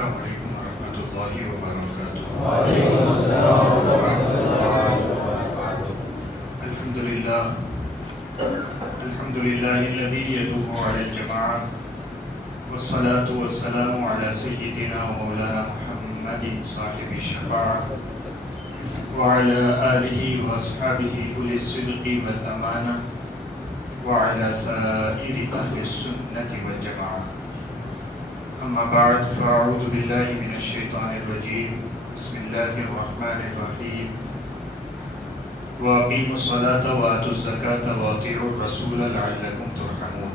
السلام علیکم ورحمۃ اللہ وبرکاتہ۔ وعلیکم السلام ورحمۃ اللہ وبرکاتہ۔ الحمد للہ الذی یتوب علی الجماعہ والصلاة والسلام علی سیدنا و مولانا محمد صاحب الشفاعہ وعلی آلہ واصحابہ اولی الصدق والامانہ وعلی سائر اہل السنة والجماعہ۔ اما بعد فاعوذ باللہ من الشیطان الرجیم بسم اللہ الرحمن الرحیم وَأَقِيمُوا الصَّلَاةَ وَآتُوا الزَّكَاةَ وَأَطِيعُوا الرَّسُولَ لَعَلَّكُمْ تُرْحَمُونَ۔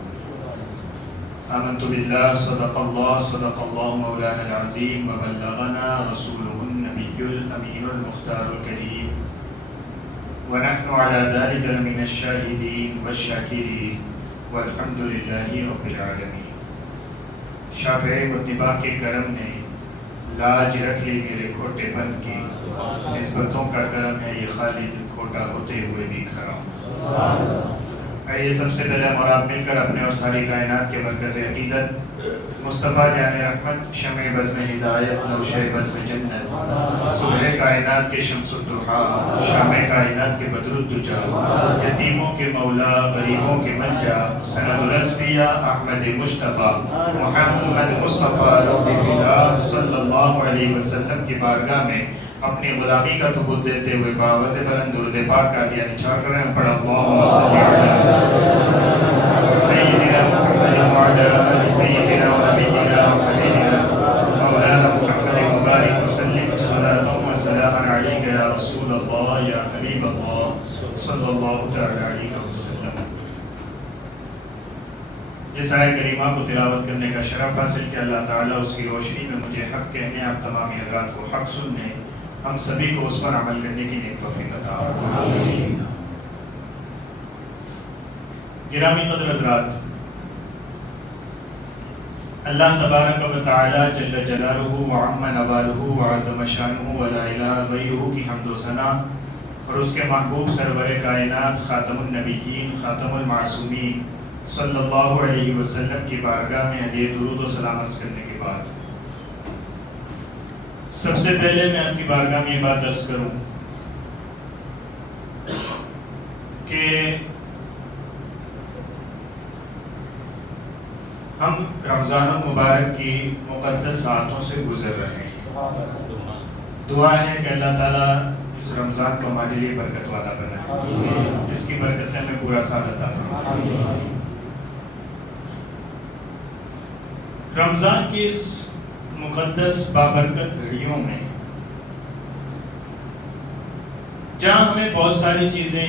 آمنت باللہ صدق اللہ مولانا العظیم وبلغنا رسولہ النبی الامین المختار الکریم ونحن على ذلك لمن الشاہدین والشاکرین والحمد للہ رب العالمین۔ شافع مدنبا کے کرم نے لاج رکھ لی میرے کھوٹے پن کی، نسبتوں کا کرم ہے یہ خالد کھوٹا ہوتے ہوئے بھی کھڑا ہوں۔ آئیے سب سے پہلے ہم اور آپ مل کر اپنے اور ساری کائنات کے مرکز عقیدت مصطفیٰ جان رحمت، شمع بزم ہدایت، نوشہ بزم جنت، صبح کائنات کے شمس الضحیٰ، شام کائنات کے بدر الدجا، یتیموں کے مولا، غریبوں کے منجا، سند الاسفیاء احمد مصطفیٰ محمد مصطفیٰ رب فدا صلی اللہ علیہ وسلم کی بارگاہ میں اپنی غلامی کا ثبوت دیتے ہوئے باوز بلند درود پاک کا دیا نچھا کر رہے ہیں۔ پڑھا اللہم صلی علی سیدنا محمد وعلی آل سیدنا و نبینا و حبیبنا مولانا محمد مبارک وسلم صلاۃ و سلام علیک یا رسول اللہ یا حبیب اللہ صلی اللہ تعالی علیہ وسلم۔ جس آیت کریمہ کو تلاوت کرنے کا شرف حاصل کیا، اللہ تعالیٰ اس کی روشنی میں مجھے حق کہنے، آپ تمامی حضرات کو حق سننے، ہم سبھی کو اس پر عمل کرنے کی نیک توفیق عطا فرمائے۔ گرامی قدر حضرات، اللہ تبارک و تعالی جل جلالہ وعم نوالہ وعظم شانہ ولا الہ غیرہ کی حمد و ثنا اور اس کے محبوب سرور کائنات خاتم النبیین خاتم المعصومین صلی اللہ علیہ وسلم کی بارگاہ میں ہدیہ درود و سلام عرض کرنے کے بعد سب سے پہلے میں آپ کی بارگاہ میں یہ بات عرض کروں کہ ہم رمضان المبارک کی مقدس ساعتوں سے گزر رہے ہیں۔ دعا ہے کہ اللہ تعالیٰ اس رمضان کو ہمارے لیے برکت والا بنائے، اس کی برکتیں میں پورا سال عطا فرمائے۔ رمضان کی اس مقدس بابرکت گھڑیوں میں جہاں ہمیں بہت ساری چیزیں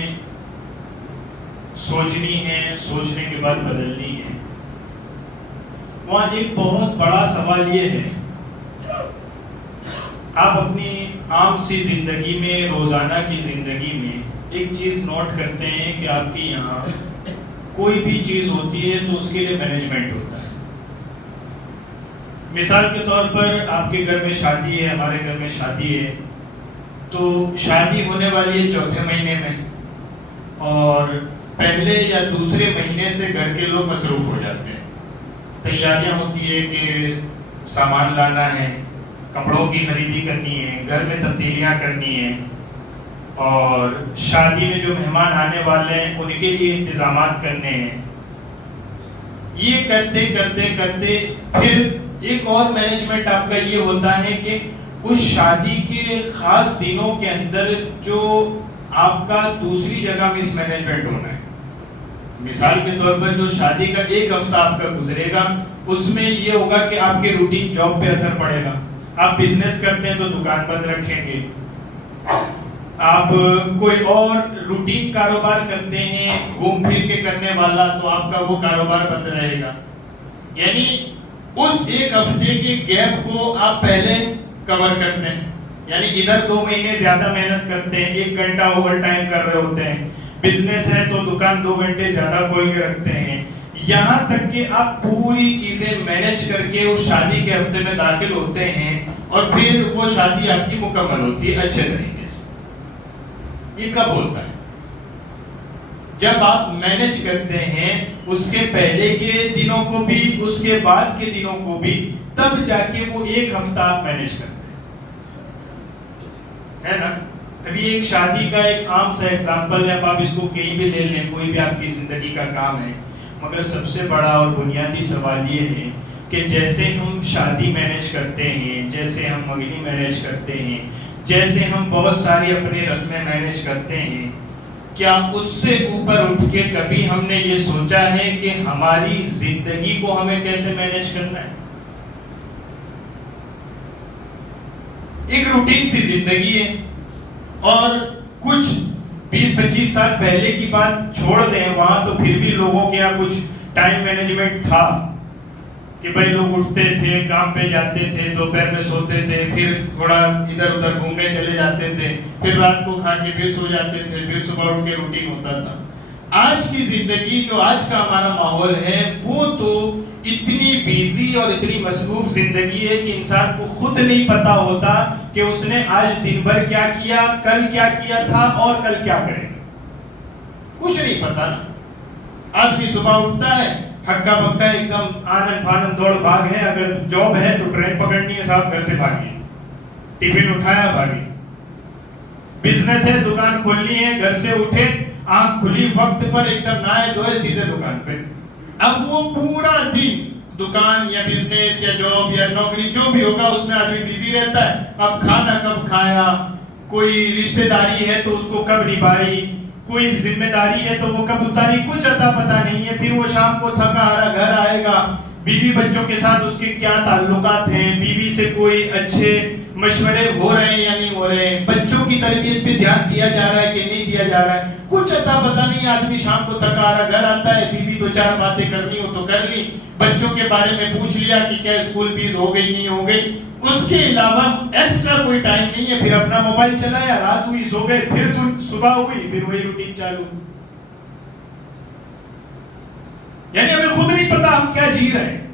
سوچنی ہیں، سوچنے کے بعد بدلنی ہیں، وہاں ایک بہت بڑا سوال یہ ہے، آپ اپنی عام سی زندگی میں، روزانہ کی زندگی میں ایک چیز نوٹ کرتے ہیں کہ آپ کے یہاں کوئی بھی چیز ہوتی ہے تو اس کے لیے مینجمنٹ ہوتا ہے۔ مثال کے طور پر آپ کے گھر میں شادی ہے، ہمارے گھر میں شادی ہے، تو شادی ہونے والی ہے چوتھے مہینے میں، اور پہلے یا دوسرے مہینے سے گھر کے لوگ مصروف ہو جاتے ہیں، تیاریاں ہوتی ہے کہ سامان لانا ہے، کپڑوں کی خریدی کرنی ہے، گھر میں تبدیلیاں کرنی ہیں، اور شادی میں جو مہمان آنے والے ہیں ان کے لیے انتظامات کرنے ہیں۔ یہ کرتے کرتے کرتے پھر ایک اور مینجمنٹ آپ کا یہ ہوتا ہے کہ اس شادی کے خاص دنوں کے اندر جو آپ کا دوسری جگہ مس مینجمنٹ ہونا ہے۔ مثال کے طور پر جو شادی کا ایک ہفتہ آپ کا گزرے گا، اس میں یہ ہوگا کہ آپ کے روٹین جاب پہ اثر پڑے گا۔ آپ بزنس کرتے ہیں تو دکان بند رکھیں گے، آپ کوئی اور روٹین کاروبار کرتے ہیں گھوم پھر کے کرنے والا، تو آپ کا وہ کاروبار بند رہے گا۔ یعنی اس ایک ہفتے کے گیپ کو آپ پہلے کور کرتے ہیں، یعنی ادھر 2 مہینے زیادہ محنت کرتے ہیں، 1 گھنٹہ اوور ٹائم کر رہے ہوتے ہیں، بزنس ہے تو دکان 2 گھنٹے زیادہ کھول کے رکھتے ہیں، یہاں تک کہ آپ پوری چیزیں مینج کر کے اس شادی کے ہفتے میں داخل ہوتے ہیں، اور پھر وہ شادی آپ کی مکمل ہوتی ہے اچھے طریقے سے۔ یہ کب ہوتا ہے؟ جب آپ مینج کرتے ہیں اس کے پہلے کے دنوں کو بھی، اس کے بعد کے دنوں کو بھی، تب جا کے وہ ایک ہفتہ آپ مینیج کرتے ہیں، ہے نا؟ ابھی ایک شادی کا ایک عام سا ایگزامپل ہے، آپ اس کو کہیں بھی لے لیں، کوئی بھی آپ کی زندگی کا کام ہے، مگر سب سے بڑا اور بنیادی سوال یہ ہے کہ جیسے ہم شادی مینیج کرتے ہیں، جیسے ہم منگنی مینیج کرتے ہیں، جیسے ہم بہت ساری اپنی رسمیں مینیج کرتے ہیں، کیا اس سے اوپر اٹھ کے کبھی ہم نے یہ سوچا ہے کہ ہماری زندگی کو ہمیں کیسے مینیج کرنا ہے؟ ایک روٹین سی زندگی ہے، اور کچھ 20-25 سال پہلے کی بات چھوڑ دیں، وہاں تو پھر بھی لوگوں کے یہاں کچھ ٹائم مینجمنٹ تھا کہ بھائی لوگ اٹھتے تھے، کام پہ جاتے تھے، دوپہر میں سوتے تھے، پھر تھوڑا ادھر ادھر گھومنے چلے جاتے تھے، پھر رات کو کھا کے پھر سو جاتے تھے، پھر صبح اٹھ کے روٹین ہوتا تھا۔ آج کی زندگی، جو آج کا ہمارا ماحول ہے، وہ تو اتنی بیزی اور اتنی مصروف زندگی ہے کہ انسان کو خود نہیں پتا ہوتا کہ اس نے آج دن بھر کیا کیا، کل کیا کیا تھا اور کل کیا کرے گا، کچھ نہیں پتا نا۔ آدمی صبح اٹھتا ہے، ہکا بکا ایک دم آنن فانن دوڑ بھاگ ہے، اگر جاب ہے تو ٹرین پکڑنی ہے، صاحب گھر سے بھاگیے، ٹفن اٹھایا بھاگی، بزنس ہے دکان کھولنی ہے، گھر سے اٹھے آنکھ کھلی وقت پر ایک دم نہائے دھوئے سیدھے دکان پہ۔ اب وہ پورا دن دکان یا بزنس یا جاب یا نوکری جو بھی ہوگا اس میں آدمی بیزی رہتا ہے۔ اب کھانا کب کھایا، کوئی رشتہ داری ہے تو اس کو کب نبھائی، کوئی ذمہ داری ہے تو وہ کب اتاری، کچھ اتا پتا نہیں ہے۔ پھر وہ شام کو تھکا ہارا گھر آئے گا، بیوی بچوں کے ساتھ اس کے کیا تعلقات ہیں، بیوی سے کوئی اچھے مشورے ہو رہے ہیں یا نہیں ہو رہے ہیں، بچوں کی تربیت پہ دھیان دیا جا رہا ہے کہ نہیں دیا جا رہا ہے، کچھ اتا پتا نہیں۔ آدمی شام کو تھکا ہارا گھر آتا ہے، بیوی دو چار باتیں کرنی ہو تو کر لی، بچوں کے بارے میں پوچھ لیا کہ کیا اسکول فیس ہو گئی نہیں ہو گئی، اس کے علاوہ ایکسٹرا کوئی ٹائم نہیں ہے۔ پھر اپنا موبائل چلایا، رات ہوئی سو گئے، پھر صبح ہوئی پھر وہی روٹین چالو۔ یعنی ہمیں خود نہیں پتا ہم کیا جی رہے ہیں،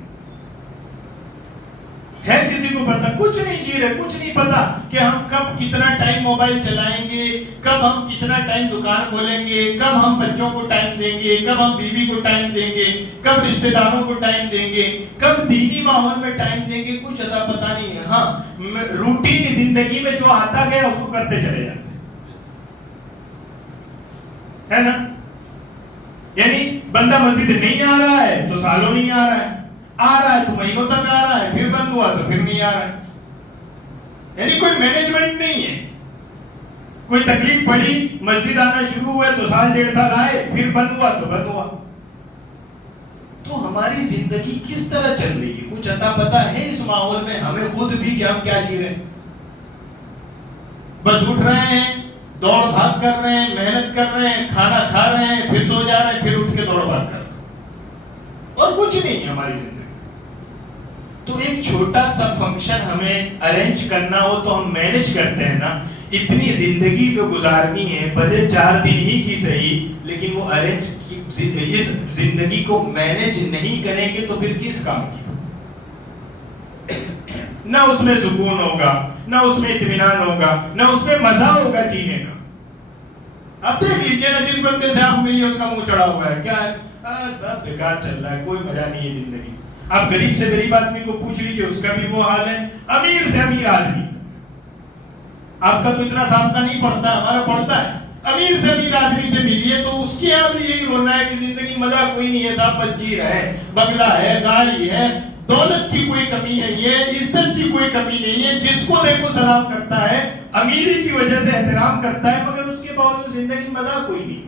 ہے کسی کو پتا؟ کچھ نہیں جی رہے، کچھ نہیں پتا کہ ہم کب کتنا ٹائم موبائل چلائیں گے، کب ہم کتنا ٹائم دکان کھولیں گے، کب ہم بچوں کو ٹائم دیں گے، کب ہم بیوی کو ٹائم دیں گے، کب رشتہ داروں کو ٹائم دیں گے، کب دینی ماحول میں ٹائم دیں گے، کچھ اتا پتا نہیں ہے۔ ہاں، روٹین زندگی میں جو آتا گیا اس کو کرتے چلے جاتے ہے نا۔ یعنی بندہ مسجد نہیں آ رہا ہے تو سالوں نہیں آ رہا ہے، آ رہا ہے تو مہینوں تک آ رہا ہے، پھر بند ہوا تو پھر نہیں آ رہا ہے۔ یعنی کوئی مینجمنٹ نہیں ہے۔ کوئی تکلیف پڑی، مسجد آنا شروع ہوئے تو سال ڈیڑھ سال آئے، پھر بند ہوا تو بند ہوا۔ تو ہماری زندگی کس طرح چل رہی ہے، کچھ اتا پتا ہے اس ماحول میں ہمیں خود بھی کہ ہم کیا جی رہے ہیں؟ بس اٹھ رہے ہیں، دوڑ بھاگ کر رہے ہیں، محنت کر رہے ہیں، کھانا کھا رہے ہیں، پھر سو جا رہے ہیں، پھر اٹھ کے دوڑ بھاگ کر رہے ہیں، اور کچھ نہیں ہے ہماری زندگی۔ تو ایک چھوٹا سا فنکشن ہمیں ارینج کرنا ہو تو ہم مینیج کرتے ہیں نا۔ اتنی زندگی جو گزارنی ہے، بھلے 4 دن ہی کی صحیح، لیکن وہ ارینج اس زندگی کو مینیج نہیں کریں گے تو پھر کس کام کی؟ نہ اس میں سکون ہوگا، نہ اس میں اطمینان ہوگا، نہ اس میں مزہ ہوگا جینے کا۔ اب دیکھ لیجئے نا، جس بندے سے آپ ملیے اس کا منہ چڑھا ہوا ہے، کیا ہے؟ بیکار چل رہا ہے، کوئی مزہ نہیں ہے زندگی۔ آپ غریب سے غریب آدمی کو پوچھ لیجئے، اس کا بھی وہ حال ہے۔ امیر سے امیر آدمی، آپ کا تو اتنا سابقہ نہیں پڑتا، ہمارا پڑتا ہے۔ امیر سے امیر آدمی سے ملیے تو اس کے یہاں بھی یہی رونا ہے کہ زندگی مزہ کوئی نہیں ہے صاحب، بس جی رہے ہیں، بنگلہ ہے، گاڑی ہے، دولت کی کوئی کمی نہیں ہے، عزت کی کوئی کمی نہیں ہے، جس کو دیکھو سلام کرتا ہے، امیری کی وجہ سے احترام کرتا ہے، مگر اس کے باوجود زندگی مزہ کوئی نہیں۔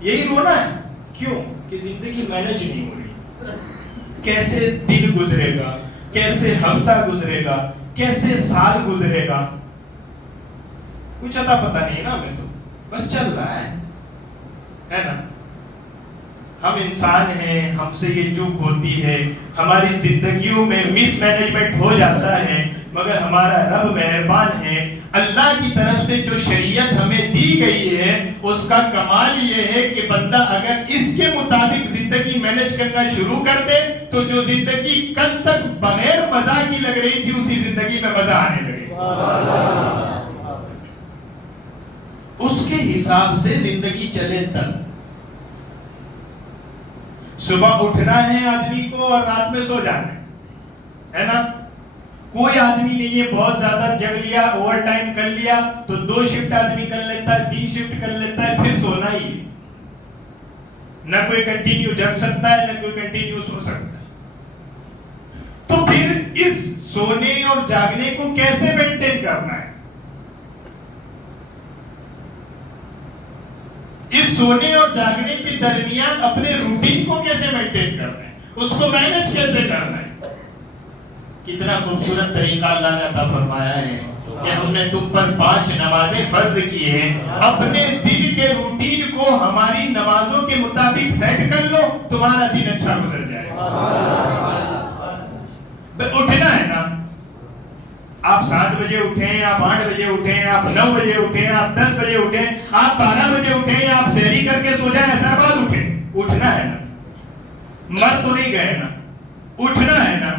یہی رونا ہے، کیوں؟ کہ زندگی مینج نہیں ہو رہی۔ کیسے دن گزرے گا، کیسے ہفتہ گزرے گا، کیسے سال گزرے گا، کچھ اتا پتا نہیں ہے نا ہمیں، تو بس چل رہا ہے نا۔ ہم انسان ہیں، ہم سے یہ چوک ہوتی ہے، ہماری زندگیوں میں مس مینجمنٹ ہو جاتا ہے، مگر ہمارا رب مہربان ہے۔ اللہ کی طرف سے جو شریعت ہمیں دی گئی ہے اس کا کمال یہ ہے کہ بندہ اگر اس کے مطابق زندگی مینج کرنا شروع کر دے تو جو زندگی کل تک بغیر مزہ کی لگ رہی تھی اسی زندگی میں مزہ آنے لگے، اس کے حساب سے زندگی چلے۔ تب صبح اٹھنا ہے آدمی کو اور رات میں سو جانا ہے، ہے نا. کوئی آدمی نہیں ہے بہت زیادہ جگ لیا, اوور ٹائم کر لیا تو 2 شفٹ آدمی کر لیتا ہے, 3 شفٹ کر لیتا ہے, پھر سونا ہی ہے. نہ کوئی کنٹینیو جگ سکتا ہے, نہ کوئی کنٹینیو سو سکتا ہے. تو پھر اس سونے اور جاگنے کو کیسے مینٹین کرنا ہے؟ اس سونے اور جاگنے کے درمیان اپنے روٹین کو کیسے مینٹین کرنا ہے, اس کو مینج کیسے کرنا ہے. کتنا خوبصورت طریقہ اللہ نے عطا فرمایا ہے کہ ہم نے تم پر 5 نمازیں فرض کی ہیں. اپنے دن کے روٹین کو ہماری نمازوں کے مطابق سیٹ کر لو, تمہارا دن اچھا گزر جائے گا. اٹھنا ہے نا, آپ 7 بجے اٹھیں, آپ 8 بجے اٹھیں, آپ 9 بجے اٹھیں, آپ 10 بجے اٹھیں, آپ 12 بجے اٹھیں, یا آپ سحری کر کے سو جائیں, ایسا بعد اٹھیں. اٹھنا ہے نا, مر تو نہیں گئے نا, اٹھنا ہے نا.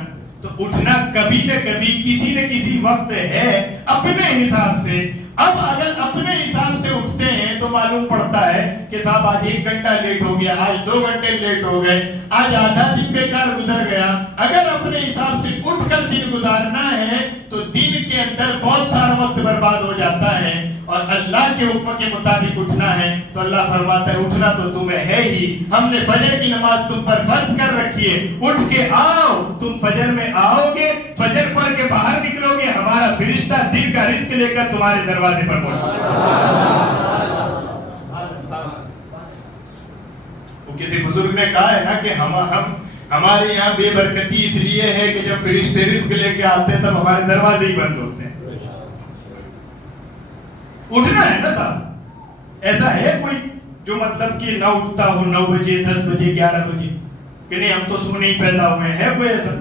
تو اٹھنا کبھی نہ کبھی کسی نہ کسی وقت ہے اپنے حساب سے. اب اگر اپنے حساب سے اٹھتے ہیں تو معلوم پڑتا ہے کہ صاحب آج 1 گھنٹہ لیٹ ہو گیا, آج 2 گھنٹے لیٹ ہو گئے, آج آدھا دن بیکار گزر گیا. اگر اپنے حساب سے اٹھ کر دن گزارنا ہے تو دن کے اندر بہت سارا وقت برباد ہو جاتا ہے. اور اللہ کے حکم کے مطابق اٹھنا ہے تو اللہ فرماتا ہے اٹھنا تو تمہیں ہے ہی, ہم نے فجر کی نماز تم پر فرض کر رکھی ہے, اٹھ کے آؤ. تم فجر میں آؤ گے, فجر پڑھ کے باہر نکلو گے, ہمارا فرشتہ دن کا رزق لے کر تمہارے دروازے پر پہنچے گا. وہ کسی بزرگ نے کہا ہے نا کہ ہمارے یہاں بے برکتی اس لیے ہے کہ جب فرشتے رزق لے کے آتے ہیں تب ہمارے دروازے ہی بند ہوتے ہیں. اٹھنا ہے نا صاحب. ایسا ہے کوئی جو مطلب کہ نہ اٹھتا ہو 9 بجے 10 بجے 11 بجے کہ نہیں ہم تو سونے ہی پیدا ہوئے ہیں؟ ہے کوئی ایسا؟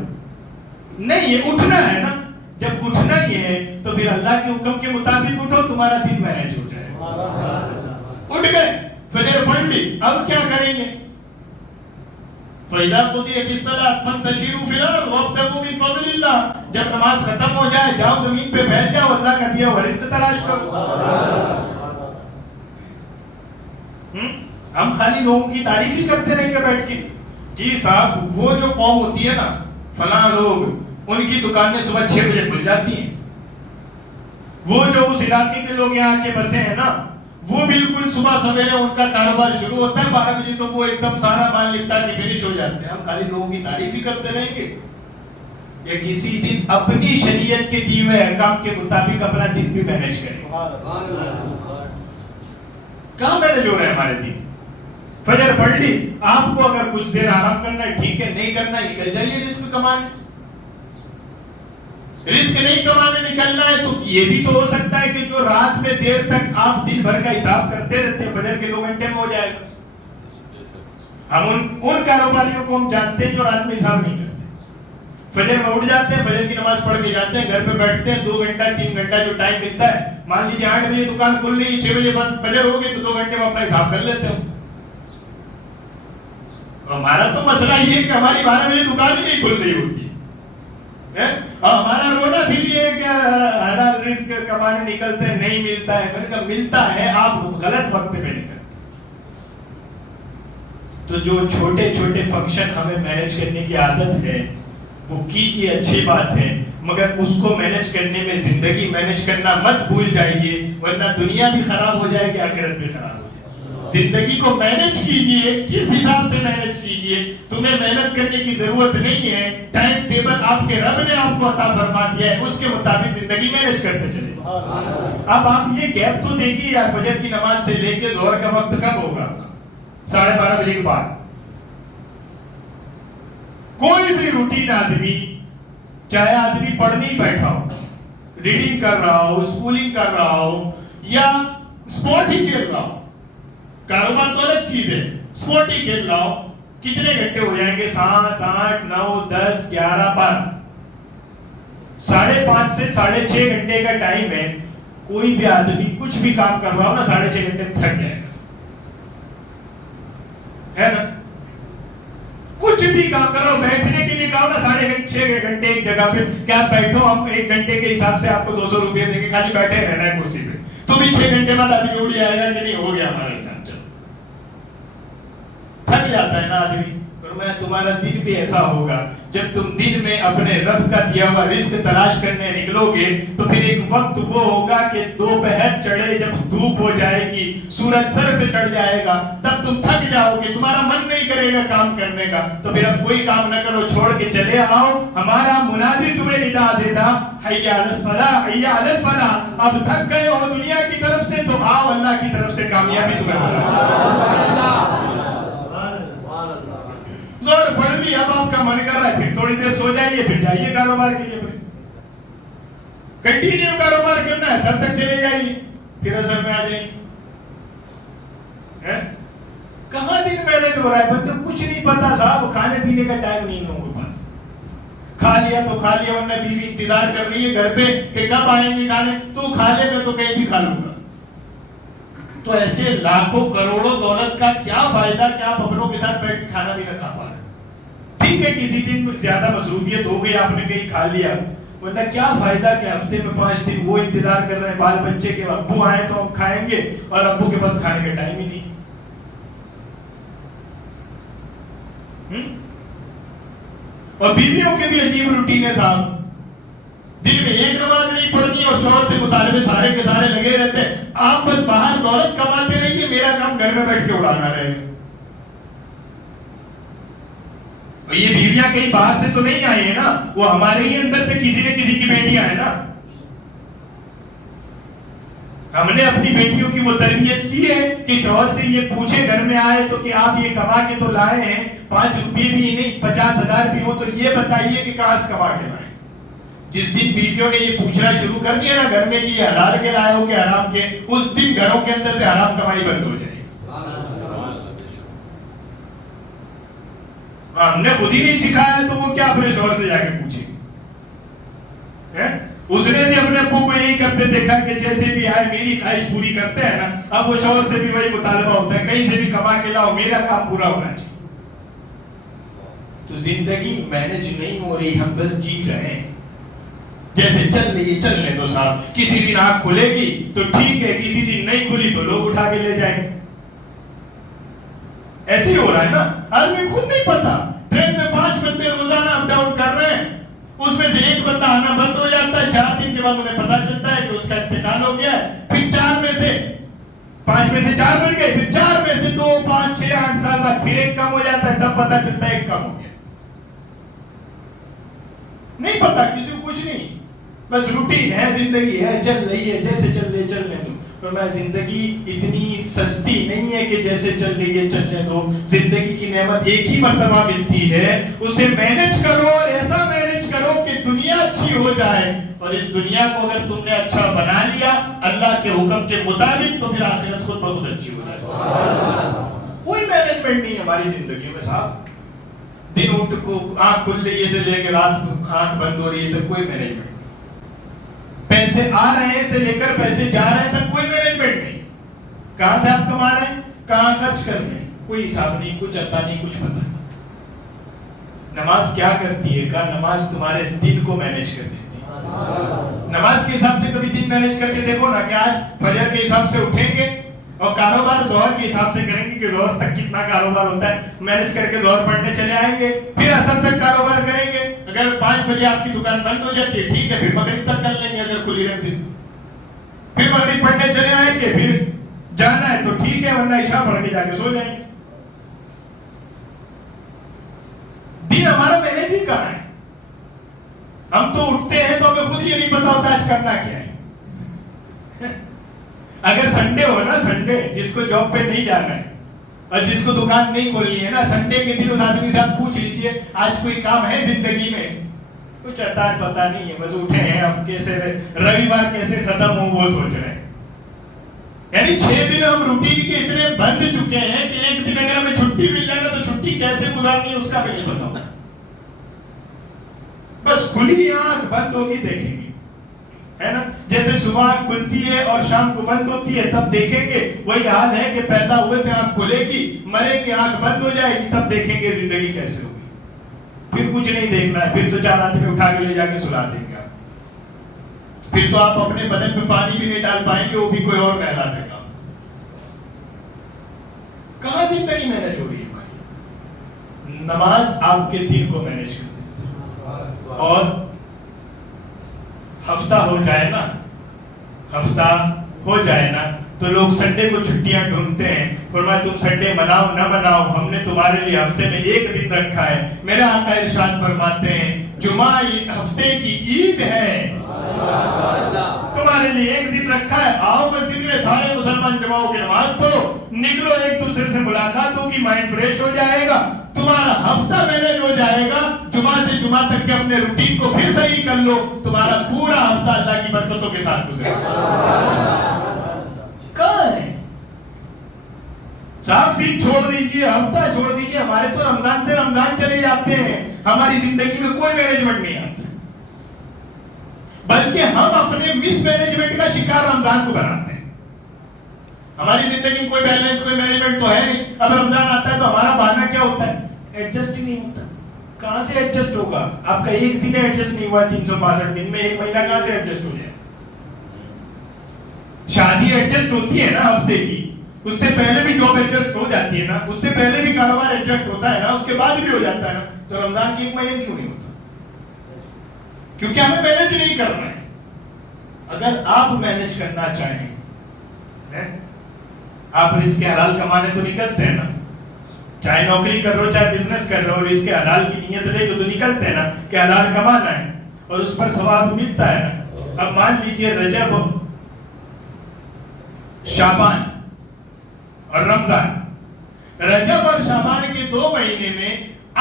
نہیں, یہ اٹھنا ہے نا. جب اٹھنا ہی ہے تو پھر اللہ کے حکم کے مطابق اٹھو, تمہارا دن مینج ہو جائے گا. اٹھ گئے, فجر پڑھ لی, اب کیا کریں گے؟ فَإِذَا قُضِيَتِ الصَّلَاةُ فَانتَشِرُوا فِي الْأَرْضِ وَابْتَغُوا مِن فَضْلِ اللَّهِ. جب نماز ختم ہو جائے جاؤ زمین پہ پھیل جاؤ, اللہ کا دیا ہوا رزق تلاش کرو. ہم خالی لوگوں کی تعریف ہی کرتے رہیں گے بیٹھ کے. جی صاحب, وہ جو قوم ہوتی ہے نا فلاں لوگ, ان کی دکانیں صبح 6 بجے کھل جاتی ہیں. وہ جو اس علاقے کے لوگ یہاں کے بسے ہیں نا, وہ بالکل صبح سویرے ان کا کاروبار شروع ہوتا ہے, 12 بجے تو وہ ایک دم سارا مال نپٹا کے فنش ہو جاتے ہیں. ہم خالی لوگوں کی تعریف ہی کرتے رہیں گے یا کسی دن اپنی شریعت کے دیے ہوئے احکام کے مطابق اپنا دن بھی مینج کریں؟ کہاں مینج ہو رہے ہیں ہمارے دن؟ فجر پڑھ لی, آپ کو اگر کچھ دیر آرام کرنا ہے ٹھیک ہے, نہیں کرنا ہے نکل جائیے رزق کمانے. رزق نہیں کمانے نکلنا ہے تو یہ بھی تو ہو سکتا ہے کہ جو رات میں دیر تک آپ دن بھر کا حساب کرتے رہتے ہیں فجر کے 2 گھنٹے میں ہو جائے گا. ہم ان کاروباریوں کو ہم جانتے ہیں جو رات میں حساب نہیں کرتے. فجر میں اٹھ جاتے ہیں, فجر کی نماز پڑھ کے جاتے ہیں, گھر پہ بیٹھتے ہیں, 2 گھنٹہ 3 گھنٹہ جو ٹائم ملتا ہے, مان لیجیے 8 بجے دکان کھل رہی ہے, 6 بجے فجر ہو گئی تو 2 گھنٹے میں اپنا حساب کر لیتے ہو. ہمارا تو مسئلہ یہ ہے کہ ہماری 12 بجے دکان ہی نہیں کھل رہی ہوتی ہے, اور ہمارا رونا بھی یہ ہے کہ حلال رزق کمانے نکلتے ہیں, نہیں ملتا ہے. میں نے کہا ملتا ہے, آپ غلط وقت پہ نکلتے. تو جو چھوٹے چھوٹے فنکشن ہمیں مینج کرنے کی عادت ہے وہ کیجیے, اچھی بات ہے, مگر اس کو مینج کرنے میں زندگی مینج کرنا مت بھول جائیے, ورنہ دنیا بھی خراب ہو جائے گی, آخرت بھی خراب ہو جائے گی. زندگی کو مینج کیجیے, کس حساب سے مینج کیجیے. تمہیں محنت کرنے کی ضرورت نہیں ہے, ٹائم ٹیبل آپ کے رب نے آپ کو عطا فرما دیا ہے, اس کے مطابق زندگی مینج کرتے چلے. اب آپ یہ گیپ تو دیکھیے یار, فجر کی نماز سے لے کے ظہر کا وقت کب ہوگا؟ 12:30 بجے کے بعد. کوئی بھی روٹین آدمی, چاہے آدمی پڑھنے ہی بیٹھا ہو, ریڈنگ کر رہا ہو, اسکولنگ کر رہا ہو, یا اسپورٹ ہی کھیل رہا ہو, کاروبار تو الگ چیز ہے, اسپورٹ ہی کھیل رہا ہو, کتنے گھنٹے ہو جائیں گے؟ 7 8 9 10 11 12, 5.5 سے 6.5 گھنٹے کا ٹائم ہے. کوئی بھی آدمی کچھ بھی کام کر رہا ہو نا 6.5 گھنٹے تھک جائے گا, ہے نا. کچھ بھی کام کر رہا ہو, بیٹھنے کے لیے کہو نا 6.5 گھنٹے ایک جگہ پہ, کیا بیٹھو, ہم 1 گھنٹے کے حساب سے آپ کو 200 روپے دیں گے, خالی بیٹھے رہنا ہے کرسی پہ. تو بھی 6 گھنٹے بعد آدمی اڑ جائے گا کہ نہیں, ہو گیا ہمارا حساب. چلو تھک جاتا ہے نا آدمی, فرمایا تمہارا دن بھی ایسا ہوگا جب تم دن میں اپنے رب کا دیا ہوا رزق تلاش کرنے نکلو گے تو پھر ایک وقت وہ ہوگا کہ دوپہر چڑھے جب دھوپ ہو جائے گی سورج سر پہ چڑھ جائے گا تب تم تھک جاؤ گے تمہارا من نہیں کرے گا کام کرنے کا تو پھر اب کوئی کام نہ کرو چھوڑ کے چلے آؤ ہمارا منادی تمہیں ندا دیتا حیا علی الصلاح حیا علی الفلاح اب تھک گئے ہو دنیا کی طرف سے تو آؤ اللہ کی طرف سے کامیابی تمہیں ملے زور پڑھ لی اب آپ کا من کر رہا ہے پھر تھوڑی دیر سو جائیے پھر جائیے کاروبار کے لیے کنٹینیو کاروبار کرنا ہے سب تک چلے جائیے پھر اثر میں آ جائیے کہاں دن مینج ہو رہا ہے بندے کچھ نہیں پتا صاحب کھانے پینے کا ٹائم نہیں ہے ان کے پاس کھا لیا تو کھا لیا ورنہ بیوی انتظار کر رہی ہے گھر پہ کہ کب آئیں گے کھانے تو کھا لے میں تو کہیں بھی کھا لوں گا تو ایسے لاکھوں کروڑوں دولت کا کیا فائدہ کہ آپ اپنوں کے ساتھ بیٹھ کے کھانا بھی نہ کھا پا رہے ٹھیک ہے کسی دن زیادہ مصروفیت ہو گئی آپ نے کہیں کھا لیا ورنہ کیا فائدہ کہ ہفتے میں 5 دن وہ انتظار کر رہے ہیں بال بچے کے ابو آئے تو ہم کھائیں گے اور ابو کے پاس کھانے کا ٹائم ہی نہیں اور بیویوں کے بھی عجیب روٹین ہے صاحب دن میں ایک نماز نہیں پڑھتی اور شوہر سے مطالبے سارے کے سارے لگے رہتے ہیں آپ بس باہر دولت کماتے رہیے میرا کام گھر میں بیٹھ کے اڑانا رہے گا یہ بیویاں کہیں باہر سے تو نہیں آئی ہیں نا وہ ہمارے ہی اندر سے کسی نہ کسی کی بیٹیاں ہیں نا ہم نے اپنی بیٹیوں کی وہ تربیت کی ہے کہ شوہر سے یہ پوچھے گھر میں آئے تو کہ آپ یہ کما کے تو لائے ہیں 5 روپے بھی نہیں 50,000 بھی ہو تو یہ بتائیے کہ کہاں سے کما کے لائے جس دن بیویوں نے یہ پوچھنا شروع کر دیا نا گھر میں کہ یہ حلال کے لائے ہو کہ حرام کے اس دن گھروں کے اندر سے حرام کمائی بند ہو جائے ہم نے خود ہی نہیں سکھایا تو وہ کیا اپنے شوہر سے جا کے پوچھے اس نے بھی اپنے ابو کو یہی کرتے دیکھا کہ جیسے بھی آئے میری خواہش پوری کرتے ہیں نا اب وہ شوہر سے بھی وہی مطالبہ ہوتا ہے کہیں سے بھی کما کے لاؤ میرا کام پورا ہونا چاہیے تو زندگی مینج نہیں ہو رہی ہم بس جی رہے ہیں جیسے چل لے دو صاحب کسی دن آنکھ کھلے گی تو ٹھیک ہے کسی دن نہیں کھلی تو لوگ اٹھا کے لے جائیں گے ایسے ہی ہو رہا ہے نا آدمی خود نہیں پتا ٹرین میں 5 بندے روزانہ اپ ڈاؤن کر رہے ہیں اس میں سے ایک بندہ آنا بند ہو جاتا ہے 4 دن کے بعد انہیں پتا چلتا ہے کہ اس کا انتقال ہو گیا ہے پھر 4 میں سے 5 میں سے 4 بن گئے پھر 4 میں سے 2 5 6 8 سال بعد پھر ایک کم ہو جاتا ہے تب پتا چلتا ہے ایک کم ہو گیا نہیں پتا کسی کو کچھ نہیں بس روٹین ہے زندگی ہے چل رہی ہے جیسے چل رہے دو فرمایا زندگی اتنی سستی نہیں ہے کہ جیسے چل رہی ہے چلنے دو زندگی کی نعمت ایک ہی مرتبہ ملتی ہے اسے مینج کرو اور ایسا مینج کرو کہ دنیا اچھی ہو جائے اور اس دنیا کو اگر تم نے اچھا بنا لیا اللہ کے حکم کے مطابق تو پھر آخرت خود بخود اچھی ہو جائے کوئی مینجمنٹ نہیں ہماری زندگی میں صاحب دن اٹھ کو آنکھ کھل رہی ہے سے لے کے رات آنکھ بند ہو رہی ہے تک کوئی مینجمنٹ پیسے آ رہے ہیں سے لے کر پیسے جا رہے ہیں تک کوئی مینجمنٹ نہیں کہاں سے آپ کما رہے ہیں کہاں خرچ کر رہے ہیں کوئی حساب نہیں کچھ عطا نہیں کچھ پتہ نہیں نماز کیا کرتی ہے کہا نماز تمہارے دن کو مینج کر دیتی ہے نماز کے حساب سے کبھی دن مینج کر کے دیکھو نا کہ آج فجر کے حساب سے اٹھیں گے اور کاروبار ظہر کے حساب سے کریں گے کہ ظہر تک کتنا کاروبار ہوتا ہے مینج کر کے ظہر پڑھنے چلے آئیں گے پھر عصر تک کاروبار کریں گے اگر 5 بجے آپ کی دکان بند ہو جاتی ہے ٹھیک ہے پھر مغرب تک کر لیں گے اگر کھلی رہتی پھر مغرب پڑھنے چلے آئیں گے پھر جانا ہے تو ٹھیک ہے ورنہ عشاء پڑھ کے جا کے سو جائیں گے دن ہمارا مینج ہی کہاں ہے ہم تو اٹھتے ہیں تو ہمیں خود یہ نہیں پتا ہوتا آج کرنا کیا ہے اگر سنڈے ہو نا سنڈے جس کو جاب پہ نہیں جانا ہے اور جس کو دکان نہیں کھولنی ہے نا سنڈے کے دن اس آدمی سے آپ پوچھ لیجئے آج کوئی کام ہے زندگی میں کچھ پتا نہیں ہے بس اٹھے ہیں اب کیسے رویوار کیسے ختم ہو وہ سوچ رہے ہیں یعنی 6 دن ہم روٹین کے اتنے بند چکے ہیں کہ ایک دن اگر ہمیں چھٹی مل جائے گا تو چھٹی کیسے گزارنی ہے اس کا بھی نہیں پتا ہوگا بس کھلی آنکھ بند ہوگی دیکھیں گے ہے نا جیسے صبح کھلتی ہے اور شام کو بند ہوتی ہے تب دیکھیں گے وہی حال ہے کہ پیدا ہوئے تھے آنکھ کھلے گی مرے گی آنکھ بند ہو جائے گی تب دیکھیں گے زندگی کیسے ہوگی پھر کچھ نہیں دیکھنا ہے پھر تو 4 آدمی اٹھا کے لے جا کے سلا دیں گے آپ پھر تو آپ اپنے بدن پہ پانی بھی نہیں ڈال پائیں گے وہ بھی کوئی اور نہلا دے گا کہاں زندگی مینج ہو رہی ہے بھائی نماز آپ کے دن کو مینج کر دیتا ہے. اور ہفتہ ہو جائے نا تو لوگ سنڈے کو چھٹیاں ڈھونڈتے ہیں. فرمایا تم سنڈے مناؤ نہ مناؤ، ہم نے تمہارے لیے ہفتے میں ایک دن رکھا ہے. میرے آقا ارشاد فرماتے ہیں جمعہ ہفتے کی عید ہے، تمہارے لیے ایک دن رکھا ہے. آؤ مسجد میں سارے مسلمان جمع ہو کے نماز پڑھو، نکلو ایک دوسرے سے ملاقات ہوگی، مائنڈ فریش ہو جائے گا، تمہارا ہفتہ مینج ہو جائے گا. جمعہ سے جمعہ تک کے اپنے روٹین کو پھر صحیح کر لو، تمہارا پورا ہفتہ اللہ کی برکتوں کے ساتھ گزرے گا. کہاں ہے صاحب؟ دن چھوڑ دیجئے، ہفتہ چھوڑ دیجئے. ہمارے تو رمضان سے رمضان چلے جاتے ہیں، ہماری زندگی میں کوئی مینجمنٹ نہیں آتا، بلکہ ہم اپنے مس مینجمنٹ کا شکار رمضان کو بناتے ہیں. ہماری زندگی میں کوئی بیلنس، کوئی مینجمنٹ تو ہے نہیں. اب رمضان آتا ہے تو ہمارا بہانہ کیا ہوتا ہے؟ ایڈجسٹ ہی نہیں ہوتا. کہاں سے ایڈجسٹ ہوگا؟ آپ کا ایک دن ایڈجسٹ نہیں ہوا 365 دن میں، ایک مہینہ کہاں سے ایڈجسٹ ہو جائے؟ شادی ایڈجسٹ ہوتی ہے نا ہفتے کی، اس سے پہلے بھی جاب ایڈجسٹ ہو جاتی ہے نا، اس سے پہلے بھی کاروبار ایڈجسٹ ہوتا ہے نا، اس کے بعد بھی ہو جاتا ہے نا. تو رمضان کے ایک مہینے کیوں نہیں ہوتا؟ کیونکہ ہمیں مینج نہیں کرنا ہے. اگر آپ مینج کرنا چاہیں، آپ رزق حلال کمانے تو نکلتے ہیں نا، چاہے نوکری کر رہو چاہے بزنس کر رہو، رزق حلال کی نیت لے کے تو نکلتے ہیں نا کہ حلال کمانا ہے اور اس پر ثواب ملتا ہے نا. اب مان لیجئے رجب، شعبان اور رمضان، رجب اور شعبان کے 2 مہینے میں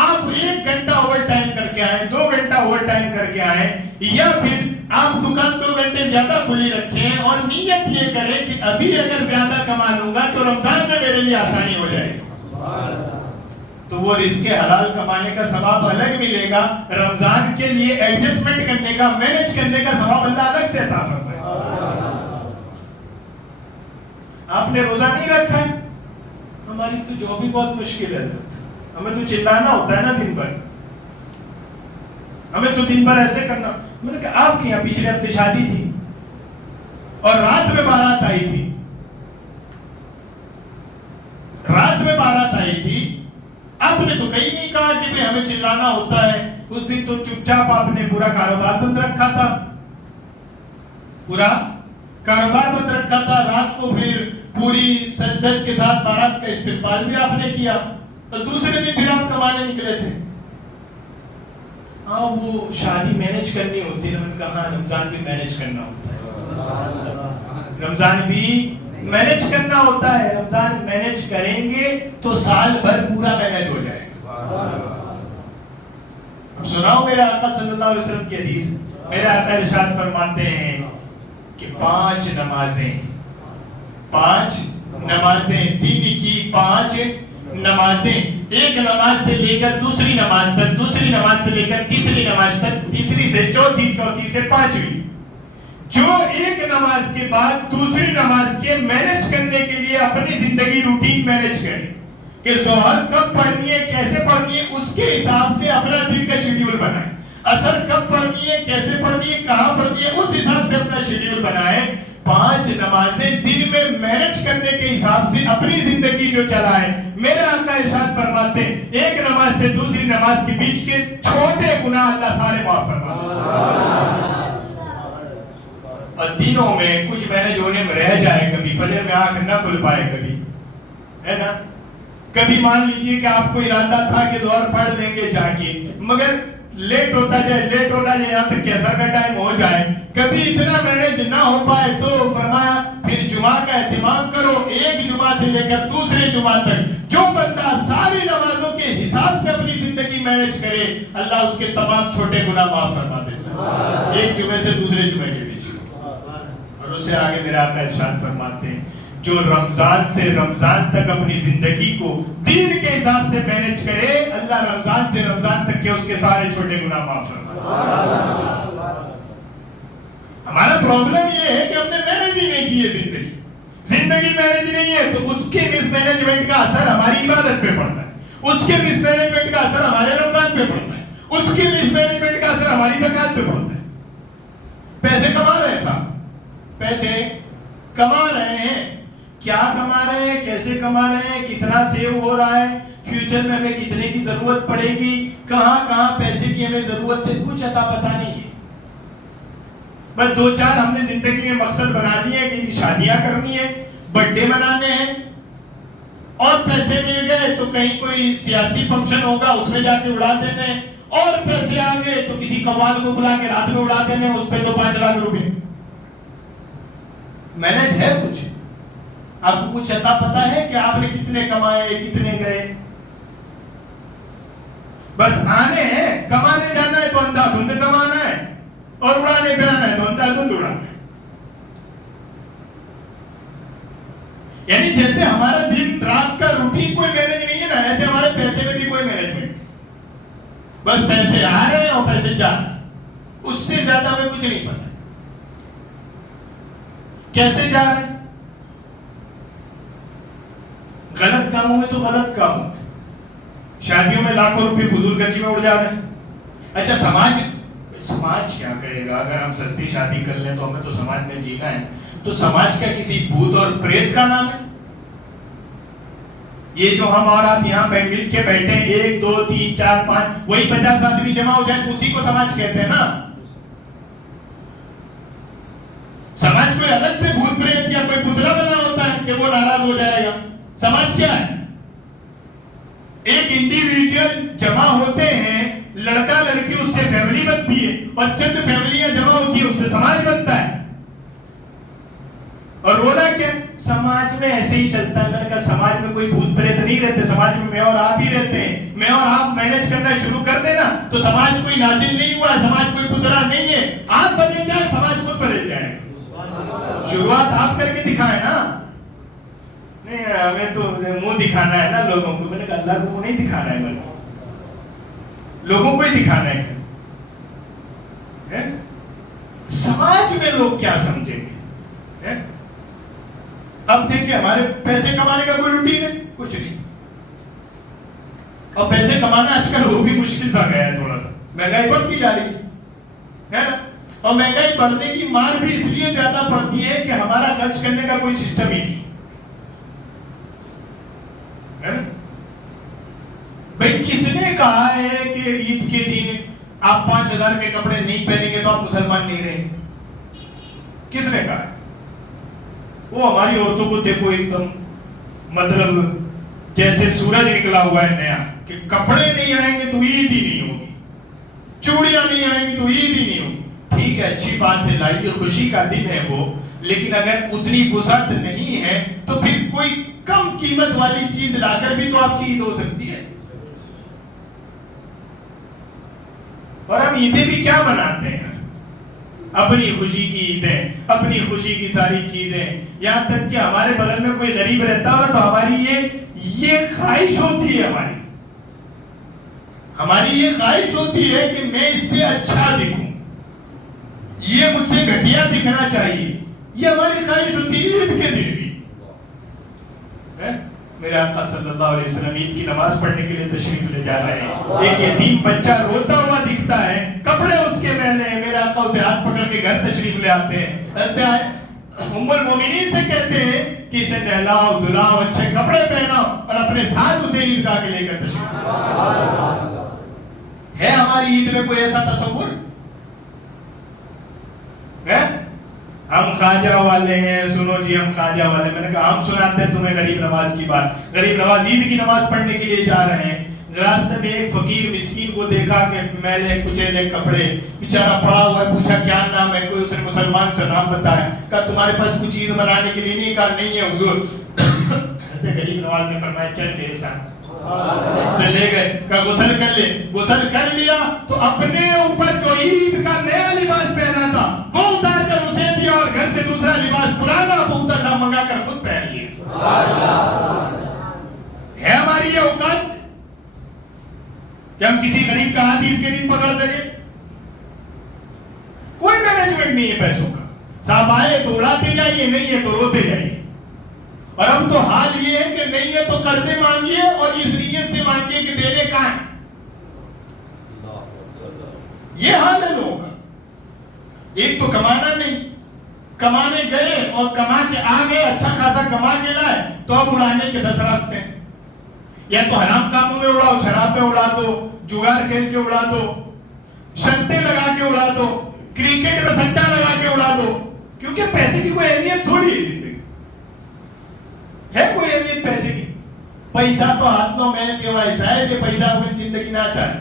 آپ 1 گھنٹہ اوور ٹائم کر کے آئیں، 2 گھنٹہ اوور ٹائم کر کے آئیں، یا پھر آپ دکان 2 گھنٹے زیادہ کھلی رکھیں اور نیت یہ کریں کہ ابھی اگر زیادہ کما لوں گا تو رمضان میں میرے لیے آسانی ہو جائے گی. تو وہ رزق حلال کمانے کا ثواب الگ ملے گا، رمضان کے لیے ایڈجسٹمنٹ کرنے کا، مینج کرنے کا ثواب اللہ الگ سے عطا فرمائے. آپ نے روزہ نہیں رکھا ہے، ہماری تو جو بھی بہت مشکل ہے، ہمیں تو چلانا ہوتا ہے نا دن بھر، ہمیں تو دن بھر ایسے کرنا. میں نے کہا آپ کے یہاں پچھلے ہفتے شادی تھی اور رات میں بارات آئی تھی، آپ نے تو کہیں نہیں کہا کہ بھئی ہمیں چلانا ہوتا ہے. اس دن تو چپ چاپ آپ نے پورا کاروبار بند رکھا تھا، رات کو پھر پوری سجدت کے ساتھ بارات کا استقبال بھی آپ نے کیا، اور دوسرے دن پھر آپ کمانے نکلے تھے. ہاں وہ شادی مینج کرنی ہوتی ہے. میں نے کہا رمضان بھی مینج کرنا ہوتا ہے، رمضان بھی مینج کرنا ہوتا ہے. رمضان مینج کریں گے تو سال بھر پورا مینج ہو جائے گا. اب سناؤ میرے آقا صلی اللہ علیہ وسلم کی حدیث. میرے آقا ارشاد فرماتے ہیں کہ 5 نمازیں دن کی 5 نمازیں، ایک نماز سے لے کر دوسری نماز تک، دوسری نماز سے لے کر تیسری نماز تک، تیسری سے چوتھی، چوتھی سے 5ویں، جو ایک نماز کے بعد دوسری نماز کے مینج کرنے کے لیے اپنی زندگی روٹین مینج کریں کہ ظہر کب پڑھنی ہے، کیسے پڑھنی ہے، اس کے حساب سے اپنا دن کا شیڈیول بنائیں. عصر کب پڑھنی ہے، کیسے پڑھنی ہے، کہاں پڑھنی ہے، اس حساب سے اپنا شیڈیول بنائیں. 5 نمازیں دن میں مینج کرنے کے حساب سے اپنی زندگی جو چلائے. میرے آقا ارشاد فرماتے ہیں ایک نماز سے دوسری نماز کے بیچ کے چھوٹے گناہ اللہ سارے معاف فرماتے ہیں. اور دنوں میں کچھ مینج ہونے میں رہ جائے، کبھی فجر میں آنکھ نہ کھل پائے، کبھی ہے نا، کبھی مان لیجئے کہ آپ کو ارادہ تھا کہ ظہر پڑھ لیں گے جا کے، مگر لیٹ ہوتا جائے یہاں تک کہ عصر کا ٹائم ہو جائے، کبھی اتنا مینج نہ ہو پائے تو فرمایا پھر جمعہ کا اہتمام کرو. ایک جمعہ سے لے کر دوسرے جمعہ تک جو بندہ ساری نمازوں کے حساب سے اپنی زندگی مینج کرے، اللہ اس کے تمام چھوٹے گناہ معاف فرما دیتا ہے ایک جمعے سے دوسرے جمعے کے بیچ. اور اس سے آگے میرے آقا ارشاد فرماتے ہیں جو رمضان سے رمضان تک اپنی زندگی کو دین کے حساب سے مینج کرے، اللہ رمضان سے رمضان تک کے اس کے سارے چھوٹے گناہ معاف فرماتا ہے. ہمارا پرابلم یہ ہے کہ ہم نے مینج ہی نہیں کی ہے زندگی مینج نہیں ہے، تو اس کے مس مینجمنٹ کا اثر ہماری عبادت پہ پڑتا ہے، اس کے مس مینجمنٹ کا اثر ہمارے رمضان پہ پڑتا ہے، اس کے مس مینجمنٹ کا اثر ہماری زکات پہ پڑتا ہے. پیسے کما رہے ہیں صاحب، پیسے کما رہے ہیں، کیا کما رہے ہیں، کیسے کما رہے ہیں، کتنا سیو ہو رہا ہے، فیوچر میں ہمیں کتنے کی ضرورت پڑے گی, کہاں کہاں پیسے کی ہمیں ضرورت ہے, کچھ عطا پتہ نہیں ہے. بس 2-4 ہم نے زندگی میں مقصد بنا لیے ہیں کہ شادیاں کرنی ہے, برتھ ڈے منانے ہیں, اور پیسے مل گئے تو کہیں کوئی سیاسی فنکشن ہوگا اس میں جا کے اڑا دینے, اور پیسے آ گئے تو کسی قوال کو بلا کے رات میں اڑا دینے, اس پہ تو 5 لاکھ روپے. مینج ہے کچھ؟ آپ کو کچھ عطا پتا ہے کہ آپ نے کتنے کمائے, کتنے گئے؟ بس آنے ہیں, کمانے جانا ہے تو اندھا دھند کمانا ہے, اور اڑانے پہ آنا ہے تو اندھا دھند اڑانا ہے. یعنی جیسے ہمارا دن رات کا روٹین کوئی مینج نہیں ہے نا, ایسے ہمارے پیسے میں بھی کوئی مینجمنٹ نہیں. بس پیسے آ رہے ہیں اور پیسے جا رہے ہیں, اس سے زیادہ ہمیں کچھ نہیں پتا کیسے جا رہے ہیں. غلط کاموں میں تو غلط کاموں میں, شادیوں میں لاکھوں روپے فضول خرچی میں اڑ جا رہے ہیں. اچھا سماج کیا کہے گا اگر ہم سستی شادی کر لیں؟ تو ہمیں تو سماج میں جینا ہے, تو سماج کا کسی بھوت اور پریت کا نام ہے؟ یہ جو ہم اور آپ یہاں مل کے بیٹھے ہیں 1 2 3 4 5 وہی 50 آدمی جمع ہو جائے تو اسی کو سماج کہتے ہیں نا. سماج کوئی الگ سے بھوت پریت یا کوئی پتلا بنا ہوتا ہے کہ وہ ناراض ہو جائے گا. سماج کیا ہے؟ ایک انڈیویجول جمع ہوتے ہیں, لڑکا لڑکی, اس سے فیملی بنتی ہے, اور چند فیملیاں جمع ہوتی ہیں, اس سے سماج بنتا ہے. اور رونا کیا؟ سماج میں ایسے ہی چلتا ہے. میں نے کہا سماج میں کوئی بھوت پریت نہیں رہتے, سماج میں اور آپ ہی رہتے ہیں. میں اور آپ مینج کرنا شروع کر دینا تو سماج کوئی نازل نہیں ہوا, سماج کوئی پتلا نہیں ہے. آپ بدل جائے, سماج خود بدل جائے. شروعات آپ کر کے دکھائیں نا. نہیں ہمیں تو منہ دکھانا ہے نا لوگوں کو. میں نے کہا اللہ کو منہ نہیں دکھانا ہے, بلکہ لوگوں کو ہی دکھانا ہے. سماج میں لوگ کیا سمجھیں گے؟ اب دیکھیں ہمارے پیسے کمانے کا کوئی روٹین ہے کچھ نہیں, اور پیسے کمانا آج کل وہ بھی مشکل سا گیا ہے تھوڑا سا. مہنگائی بڑھتی جا رہی ہے نا, اور مہنگائی بڑھنے کی مار بھی اس لیے زیادہ پڑتی ہے کہ ہمارا خرچ کرنے کا کوئی سسٹم ہی نہیں ہے. بھائی کس نے کہا ہے کہ عید کے دن آپ 5000 کے کپڑے نہیں پہنیں گے تو آپ مسلمان نہیں رہیں گے؟ کس نے کہا ہے؟ وہ ہماری عورتوں کو دیکھو ایک دم مطلب جیسے سورج نکلا ہوا ہے نیا, کہ کپڑے نہیں آئیں گے تو عید ہی نہیں ہوگی, چوڑیاں نہیں آئیں گی تو عید ہی نہیں ہوگی. ٹھیک ہے, اچھی بات ہے, لائیے, خوشی کا دن ہے وہ, لیکن اگر اتنی وسعت نہیں ہے تو پھر کوئی کم قیمت والی چیز لا کر بھی تو آپ کی عید ہو سکتی ہے. اور ہم عیدیں بھی کیا مناتے ہیں؟ اپنی خوشی کی عیدیں, اپنی خوشی کی ساری چیزیں. یہاں تک کہ ہمارے بغل میں کوئی غریب رہتا ہو تو ہماری یہ خواہش ہوتی ہے, ہماری یہ خواہش ہوتی ہے کہ میں اس سے اچھا دکھوں, یہ مجھ سے گھٹیا دکھنا چاہیے. یہ ہماری خواہش ہوتی ہے عید کے دن بھی. میرے آقا صلی اللہ علیہ وسلم عید کی نماز پڑھنے کے لیے تشریف لے جا رہے ہیں. ایک یتیم بچہ روتا ہوا دکھتا ہے, کپڑے اس کے میلے ہیں. میرے آقا اسے ہاتھ پکڑ کے گھر تشریف لے آتے ہیں. ام المومنین سے کہتے ہیں کہ اسے نہلاؤ دھلاؤ, اچھے کپڑے پہناؤ, اور اپنے ساتھ اسے عیدگاہ کے لے کر تشریف ہے. ہماری عید میں کوئی ایسا تصور ہے؟ ہم خواجہ والے ہیں, سنو جی ہم خواجہ والے. میں نے کہا ہم سناتے ہیں تمہیں غریب نواز کی بات. غریب نواز عید کی نماز پڑھنے کے لیے جا رہے ہیں. راستے میں ایک فقیر مسکین کو دیکھا کہ میلے کچیلے کپڑے, بیچارہ پڑا ہوا ہے. پوچھا کیا نام ہے؟ کوئی اس نے مسلمان سے نام بتایا. کہا تمہارے پاس کچھ عید منانے کے لیے نہیں؟ کہا نہیں ہے حضور. غریب نواز نے فرمایا چل میرے ساتھ. چلے گئے. کہا غسل کر لے. غسل کر لیا تو اپنے اوپر جو عید کا نیا لباس پہنا تھا وہ اتار کر اسے دیا, اور گھر سے دوسرا لباس پرانا بہت اللہ منگا کر خود پہن لیا. ہے ہماری یہ اوقات کہ ہم کسی غریب کا ہاتھ عید کے دن پکڑ سکے؟ کوئی مینجمنٹ نہیں ہے پیسوں کا. صاحب آئے تو اڑاتے جائیے, نہیں ہے تو روتے جائیے. اور اب تو حال یہ ہے کہ نہیں ہے تو قرضے مانگیے, اور اس نیت سے مانگیے کہ دینے کا ہے. یہ حال ہے لوگوں کا. ایک تو کمانا نہیں, کمانے گئے اور کما کے آ گئے, اچھا خاصا کما کے لائے, تو اب اڑانے کے 10 راستے ہیں. یا تو حرام کاموں میں اڑاؤ, شراب میں اڑا دو, جگار کھیل کے اڑا دو, شرطیں لگا کے اڑا دو, کرکٹ میں سٹا لگا کے اڑا دو, کیونکہ پیسے کی کوئی اہمیت تھوڑی ہے کوئی اہمیت پیسے کی. پیسہ تو ہاتھوں میں کے ویسا ہے کہ پیسہ اپنی زندگی نہ چاہے.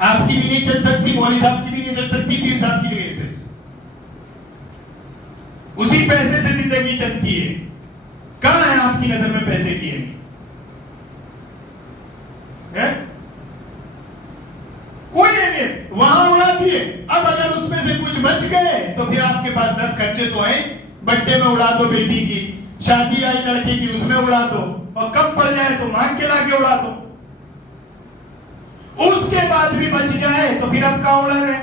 آپ کی بھی نہیں چل سکتی, مولوی صاحب کی بھی نہیں چل سکتی, پیر صاحب کی بھی نہیں چل سکتی. اسی پیسے سے زندگی چلتی ہے. کہاں ہے آپ کی نظر میں پیسے کی اہمیت؟ کوئی اہمیت. وہاں اڑا دیے. اب اگر اس میں سے کچھ بچ گئے تو پھر آپ کے پاس 10 خرچے تو ہیں. بڈے میں اڑا دو بیٹی کی, شادی آئی لڑکی کی اس میں اڑا دو, اور کم پڑ جائے تو مانگ کے لا کے اڑا دو. اس کے بعد بھی بچ جائے تو پھر اب کہاں اڑا رہے؟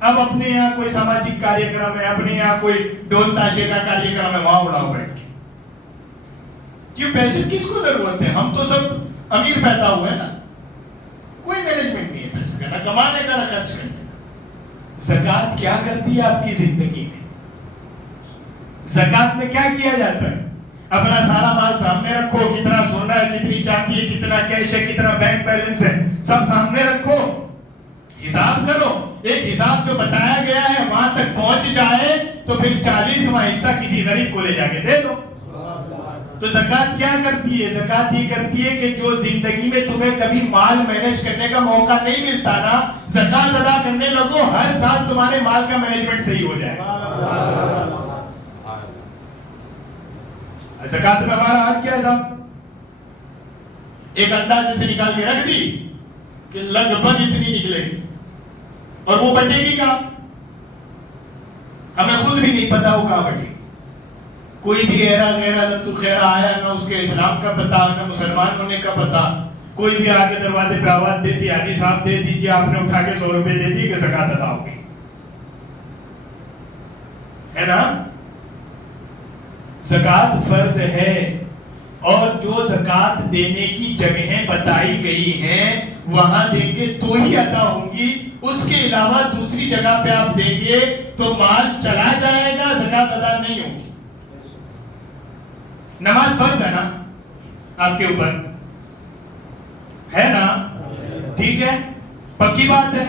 اب اپنے یہاں کوئی سماجک کاریہ کرم ہے, اپنے یہاں کوئی ڈول تاشے کا کاریہ کرم ہے, وہاں اڑاؤ بیٹھ کے. کیوں پیسے کس کو ضرورت ہے؟ ہم تو سب امیر پیدا ہوئے نا. کوئی مینجمنٹ نہیں ہے پیسے کا, نہ کمانے کا نہ خرچ کرنے کا. زکوٰۃ کیا کرتی ہے آپ کی زندگی میں؟ زکوٰۃ میں کیا کیا جاتا ہے؟ اپنا سارا مال سامنے رکھو, کتنا سونا ہے, کتنی چاندی ہے, کتنا کیش ہے, کتنا بینک بیلنس ہے, سب سامنے رکھو, حساب کرو. ایک حساب جو بتایا گیا ہے وہاں تک پہنچ جائے تو پھر 40واں حصہ کسی غریب کو لے جا کے دے دو. تو زکوٰۃ کیا کرتی ہے؟ زکوٰۃ یہ کرتی ہے کہ جو زندگی میں تمہیں کبھی مال مینج کرنے کا موقع نہیں ملتا نا, زکوٰۃ ادا کرنے لگو, ہر سال تمہارے مال کا مینجمنٹ صحیح ہو جائے. زکوٰۃ میں ہمارا حق کیا ہے صاحب؟ ایک اندازے سے نکال کے رکھ دی کہ لگ بھگ اتنی نکلے گی, اور وہ بٹے گی کہاں ہمیں خود بھی نہیں پتا وہ کہاں بٹے گی. کوئی بھی ایرا غیرہ لتو خیرہ آیا, نہ اس کے اسلام کا پتا, نہ مسلمان ہونے کا پتا. کوئی بھی آگے دروازے پہ آواز دیتی, حاجی صاحب دے دیجیے, آپ نے اٹھا کے 100 روپے دے دی کہ زکوٰۃ ادا ہو گئی, ہے نا. زکوٰۃ فرض ہے, اور جو زکوٰۃ دینے کی جگہیں بتائی گئی ہیں وہاں دیں گے تو ہی ادا ہوں گی. اس کے علاوہ دوسری جگہ پہ آپ دیں گے تو مال چلا جائے گا, زکوٰۃ ادا نہیں ہوگی. نماز فرض ہے نا آپ کے اوپر, ہے نا, ٹھیک ہے, پکی بات ہے.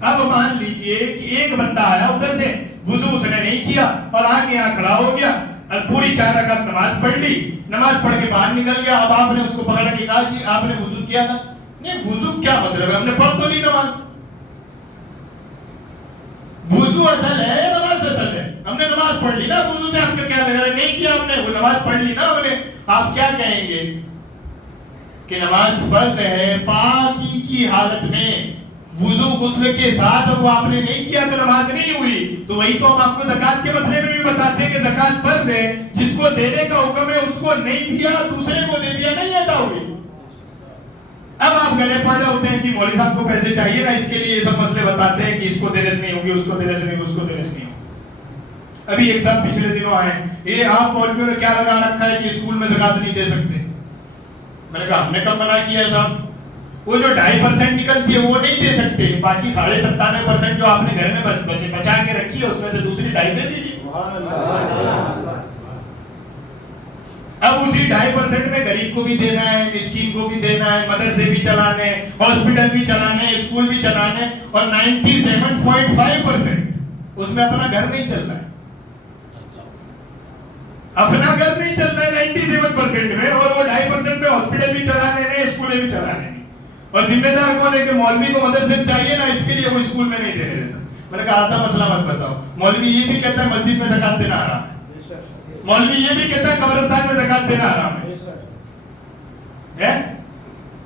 اب مان لیجئے کہ ایک بندہ آیا ادھر سے, وضو اس نے نہیں کیا اور آگے یہاں کھڑا ہو گیا, پوری 4 رکعت نماز پڑھ لی, نماز پڑھ کے باہر نکل گیا. اب آپ نے اس کو پکڑ کے کہا جی آپ نے وضو کیا تھا؟ نہیں, وضو کیا مطلب ہے, ہم نے پڑھ تو لی نماز. وضو اصل ہے, نماز اصل ہے. ہم نے نماز پڑھ لی نا, وضو سے آپ کا کیا لگا؟ نہیں کیا ہم نے, وہ نماز پڑھ لی نا ہم نے. آپ کیا کہیں گے کہ نماز فرض ہے پاکی کی حالت میں, وضو غسل کے ساتھ, وہ آپ نے نہیں کیا تو نماز نہیں ہوئی. تو وہی تو ہم آپ کو زکوٰۃ کے مسئلے میں بھی بتاتے ہیں کہ زکوٰۃ فرض ہے, جس کو دینے کا حکم ہے اس کو نہیں دیا, دوسرے کو دے دیا, نہیں ادا ہوئی. اب آپ گلے پڑ رہے ہوتے ہیں کہ مولوی صاحب کو پیسے چاہیے نا, اس کے لیے یہ سب مسئلے بتاتے ہیں کہ اس کو دینے سے نہیں ہوگی, اس کو دینے سے نہیں ہوگی, اس کو دینے سے نہیں ہوگی. ابھی ایک صاحب پچھلے دنوں آئے, یہ آپ مولویوں نے کیا لگا رکھا ہے کہ اسکول میں زکوٰۃ نہیں دے سکتے. میں نے کہا ہم نے کب منع کیا ہے صاحب؟ وہ جو 2.5% نکلتی ہے وہ نہیں دے سکتے, باقی 97.5% جو آپ نے گھر میں بچا کے رکھی ہے اس میں سے دوسری 2.5 دے دیجیے. اب اسی 2.5% میں غریب کو بھی دینا ہے, مسکین کو بھی دینا ہے, مدرسے بھی چلانے, ہاسپٹل بھی چلانے, اسکول بھی چلانے, اور 97.5% اس میں اپنا گھر نہیں چل رہا ہے, اپنا گھر نہیں چل رہا ہے 97% میں, اور وہ 2.5% میں ہاسپٹل بھی چلانے نہیں, اسکولیں بھی چلانے نہیں. اور ذمہ دار کون ہے کہ مولوی کو مدرسے چاہیے نا, اس کے لیے وہ اسکول میں نہیں دینے دیتا. میں نے کہا آدھا مسئلہ مت بتاؤ. مولوی یہ بھی کہتا ہے مسجد میں زکوٰۃ دینا حرام ہے, مولوی یہ بھی کہتا ہے قبرستان میں زکوٰۃ دینا حرام ہے,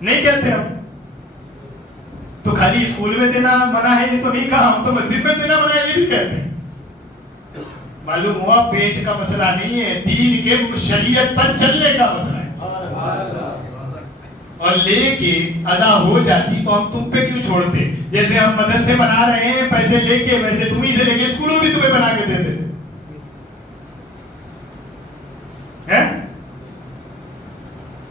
نہیں کہتے ہم. تو خالی اسکول میں دینا منع ہے یہ تو نہیں کہا, ہم تو مسجد میں دینا منع ہے یہ بھی کہتے ہیں. معلوم ہوا پیٹ کا مسئلہ نہیں ہے, دین کے شریعت پر چلنے کا مسئلہ ہے. اور لے کے ادا ہو جاتی تو ہم تم پہ کیوں چھوڑتے؟ جیسے ہم مدرسے بنا رہے ہیں پیسے لے کے, ویسے تم ہی سے لے کے اسکولوں بھی تمہیں بنا کے دے دیتے ہیں.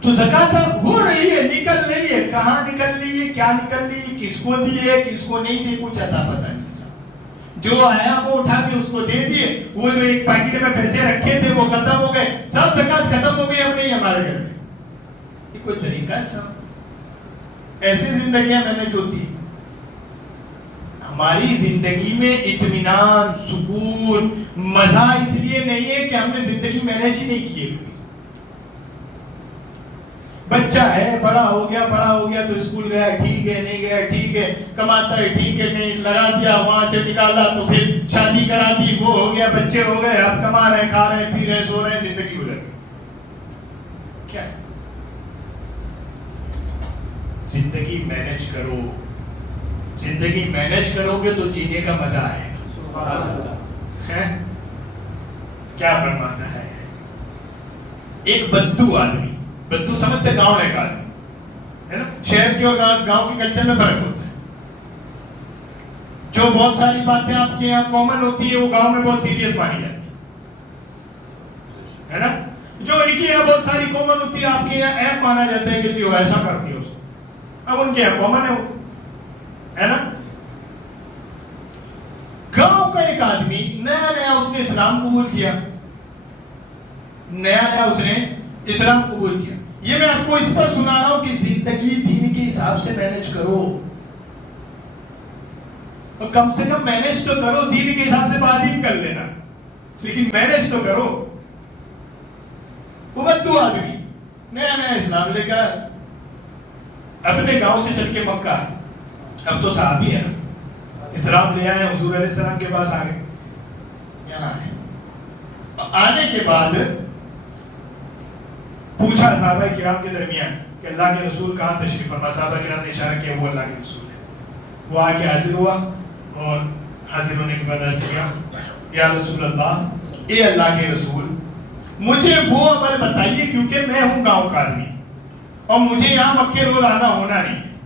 تو زکوٰۃ ہو رہی ہے, نکل رہی ہے, کہاں نکل رہی ہے, کیا نکل رہی ہے, کس کو دی ہے, کس کو نہیں دی, کچھ اتا پتہ نہیں. جو آیا وہ اٹھا کے اس کو دے دیے, وہ جو ایک پیکٹ میں پیسے رکھے تھے وہ ختم ہو گئے, سب زکوٰۃ ختم ہو گئی, اب نہیں ہمارے گھر میں. یہ کوئی طریقہ ہے صاحب؟ ایسے زندگیاں مینج ہوتی ہیں؟ ہماری زندگی میں اطمینان، سکون، مزہ اس لیے نہیں ہے کہ ہم نے زندگی مینج ہی نہیں کی ہے کبھی۔ بچہ ہے، بڑا ہو گیا تو اسکول گیا ٹھیک ہے، نہیں گیا ٹھیک ہے، کماتا ہے ٹھیک ہے، نہیں لگا دیا وہاں سے نکالا تو پھر شادی کرا دی، وہ ہو گیا، بچے ہو گئے، اب کما رہے ہیں، کھا رہے ہیں، پی رہے ہیں، سو رہے ہیں، زندگی گزر گئی۔ کیا ہے؟ زندگی مینج کرو، زندگی مینج کرو گے تو جینے کا مزہ آئے گا۔ کیا فرماتا ہے؟ ایک بدو آدمی، بدو سمجھتے گاؤں ایک آدمی ہے نا، شہر کے اور گاؤں کے کلچر میں فرق ہوتا ہے۔ جو بہت ساری باتیں آپ کے یہاں کامن ہوتی ہے وہ گاؤں میں بہت سیریس مانی جاتی ہے نا، جو ان کے یہاں بہت ساری کامن ہوتی ہے آپ کے یہاں ایپ مانا جاتا ہے کہ وہ ایسا کرتی ہے اس کو، اب ان کے یہاں کامن ہے وہ، ہے نا۔ گاؤں کا ایک آدمی نیا اس نے اسلام قبول کیا، نیا اس نے اسلام قبول کیا۔ یہ میں آپ کو اس پر سنا رہا ہوں کہ زندگی دین کے حساب سے مینج کرو، اور کم سے کم مینج تو کرو، دین کے حساب سے بعد کر لینا، لیکن مینج تو کرو۔ وہ بدو آدمی نیا اسلام لے کر اپنے گاؤں سے چل کے مکہ، اب تو صحابی ہے نا، اسلام لے آئے، حضور علیہ السلام کے پاس آ گئے، یہاں آنے کے بعد پوچھا صحابہ کرام کے درمیان کہ اللہ کے رسول کہاں تشریف فرما؟ صحابہ کرام نے اشارہ کیا وہ اللہ کے رسول ہے۔ وہ آ کے حاضر ہوا، اور حاضر ہونے کے بعد ایسے کیا، یا رسول اللہ، اے اللہ کے رسول، مجھے وہ عمل بتائیے کیونکہ میں ہوں گاؤں کا آدمی اور مجھے یہاں مکے روز آنا ہونا نہیں ہے،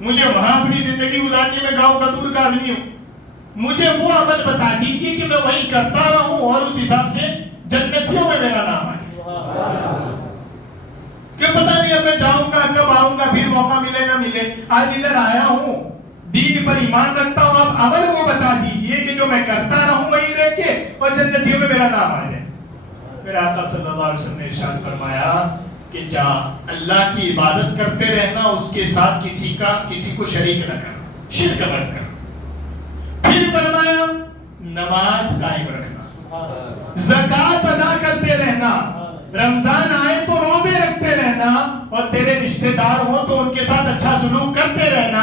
مجھے وہاں اپنی زندگی گزارنی، میں گاؤں کا دور کا آدمی ہوں، مجھے وہ عمل بتا دیجیے کہ میں وہی کرتا رہوں اور اس حساب سے جنتیوں میں میرا نام آئے۔ کہ پتہ نہیں اب میں جاؤں گا کب آؤں گا، پھر موقع ملے نہ ملے، آج ادھر آیا ہوں، دین پر ایمان رکھتا ہوں، اب عمل وہ بتا دیجئے کہ جو میں کرتا رہوں وہیں رہ کے اور جنتیوں میں میرا نام آ جائے۔ میرے آقا صلی اللہ علیہ وسلم نے ارشاد فرمایا کہ جا اللہ کی عبادت کرتے رہنا، اس کے ساتھ کسی کو شریک نہ کرنا، شرک مت کرنا۔ پھر فرمایا نماز قائم رکھنا، زکوٰۃ ادا کرتے رہنا، رمضان آئے تو روزے رکھتے رہنا، اور تیرے رشتہ دار ہوں تو ان کے ساتھ اچھا سلوک کرتے رہنا،